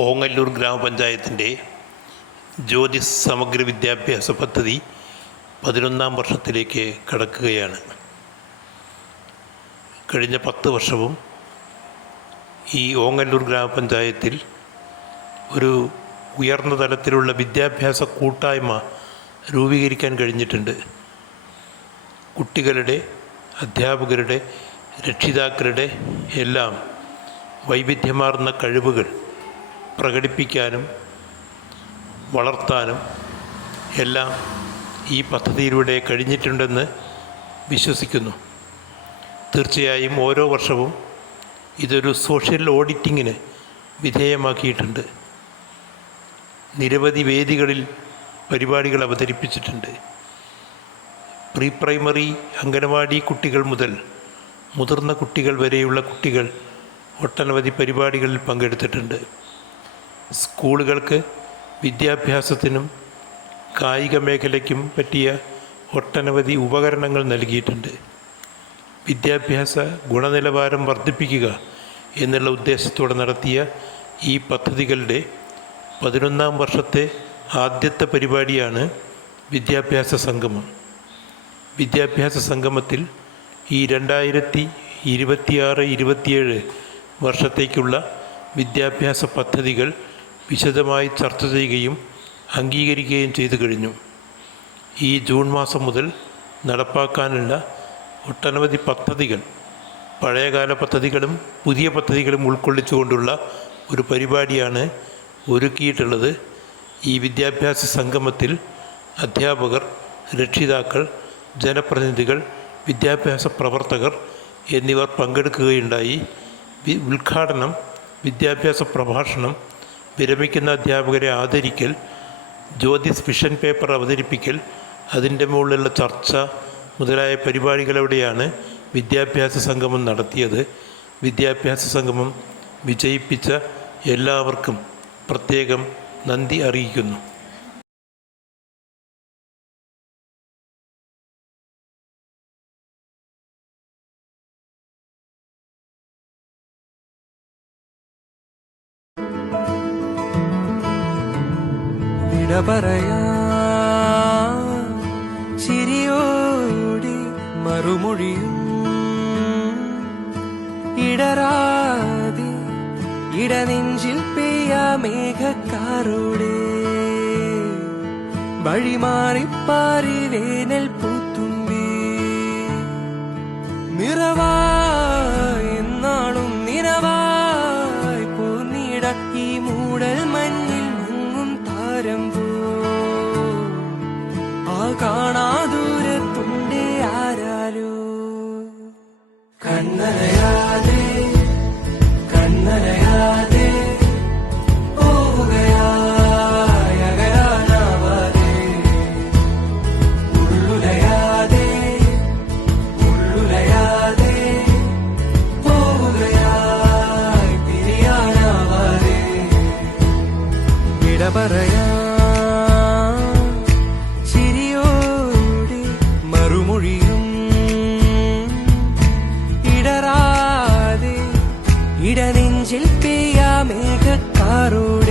ഓങ്ങല്ലൂർ ഗ്രാമപഞ്ചായത്തിൻ്റെ ജ്യോതിസ് സമഗ്ര വിദ്യാഭ്യാസ പദ്ധതി 11ാം വർഷത്തിലേക്ക് കടക്കുകയാണ്. കഴിഞ്ഞ 10 വർഷവും ഈ ഓങ്ങല്ലൂർ ഗ്രാമപഞ്ചായത്തിൽ ഒരു ഉയർന്ന തലത്തിലുള്ള വിദ്യാഭ്യാസ കൂട്ടായ്മ രൂപീകരിക്കാൻ കഴിഞ്ഞിട്ടുണ്ട്. കുട്ടികളുടെ, അധ്യാപകരുടെ, രക്ഷിതാക്കളുടെ എല്ലാം വൈവിധ്യമാർന്ന കഴിവുകൾ പ്രകടിപ്പിക്കാനും വളർത്താനും എല്ലാം ഈ പദ്ധതിയിലൂടെ കഴിഞ്ഞിട്ടുണ്ടെന്ന് വിശ്വസിക്കുന്നു. തീർച്ചയായും ഓരോ വർഷവും ഇതൊരു സോഷ്യൽ ഓഡിറ്റിങ്ങിന് വിധേയമാക്കിയിട്ടുണ്ട്. നിരവധി വേദികളിൽ പരിപാടികൾ അവതരിപ്പിച്ചിട്ടുണ്ട്. പ്രീ പ്രൈമറി, അംഗനവാടി കുട്ടികൾ മുതൽ മുതിർന്ന കുട്ടികൾ വരെയുള്ള കുട്ടികൾ ഒട്ടനവധി പരിപാടികളിൽ പങ്കെടുത്തിട്ടുണ്ട്. സ്കൂളുകൾക്ക് വിദ്യാഭ്യാസത്തിനും കായിക മേഖലയ്ക്കും പറ്റിയ ഒട്ടനവധി ഉപകരണങ്ങൾ നൽകിയിട്ടുണ്ട്. വിദ്യാഭ്യാസ ഗുണനിലവാരം വർദ്ധിപ്പിക്കുക എന്നുള്ള ഉദ്ദേശത്തോടെ നടത്തിയ ഈ പദ്ധതികളുടെ 11ാം വർഷത്തെ ആദ്യത്തെ പരിപാടിയാണ് വിദ്യാഭ്യാസ സംഗമം. വിദ്യാഭ്യാസ സംഗമത്തിൽ ഈ 2026-27 വർഷത്തേക്കുള്ള വിദ്യാഭ്യാസ പദ്ധതികൾ വിശദമായി ചർച്ച ചെയ്യുകയും അംഗീകരിക്കുകയും ചെയ്തു കഴിഞ്ഞു. ഈ ജൂൺ മാസം മുതൽ നടപ്പാക്കാനുള്ള ഒട്ടനവധി പദ്ധതികൾ, പഴയകാല പദ്ധതികളും പുതിയ പദ്ധതികളും ഉൾക്കൊള്ളിച്ചുകൊണ്ടുള്ള ഒരു പരിപാടിയാണ് ഒരുക്കിയിട്ടുള്ളത്. ഈ വിദ്യാഭ്യാസ സംഗമത്തിൽ അധ്യാപകർ, രക്ഷിതാക്കൾ, ജനപ്രതിനിധികൾ, വിദ്യാഭ്യാസ പ്രവർത്തകർ എന്നിവർ പങ്കെടുക്കുകയുണ്ടായി. ഉദ്ഘാടനം, വിദ്യാഭ്യാസ പ്രഭാഷണം, വിരമിക്കുന്ന അധ്യാപകരെ ആദരിക്കൽ, ജ്യോതിസ് വിഷൻ പേപ്പർ അവതരിപ്പിക്കൽ, അതിൻ്റെ മുകളിലുള്ള ചർച്ച മുതലായ പരിപാടികളോടെയാണ് വിദ്യാഭ്യാസ സംഗമം നടത്തിയത്. വിദ്യാഭ്യാസ സംഗമം വിജയിപ്പിച്ച എല്ലാവർക്കും പ്രത്യേകം നന്ദി അറിയിക്കുന്നു. ചിരിയോടി മറുമൊഴിയും ഇടറാതെ ഇടനെഞ്ചിൽ പെയ്യാ മേഘക്കാരോടെ വഴിമാറിപ്പാറി വേനൽ പൂത്തുമ്പി നിറവായി എന്നാളും നിറവായി പോന്നിട ഈ മൂടൽ മഞ്ഞിൽ മുങ്ങും താരം പോ ആ കാണാ ദൂരത്തുണ്ടേ ആരാലോ കണ്ണനയാതെ കണ്ണനയാതെ പോവുകയാകരാനാവാതെ ഉള്ളുലയാതെ ഉള്ളുലയാതെ പോവുകയായി പിരിയാനാവാതെ വിട പറയാ ചിരിയോടെ മറുമൊഴിയും ഇടറാതെ ഇടനെഞ്ചിൽ പെയ്യാ മേഘക്കാരോട്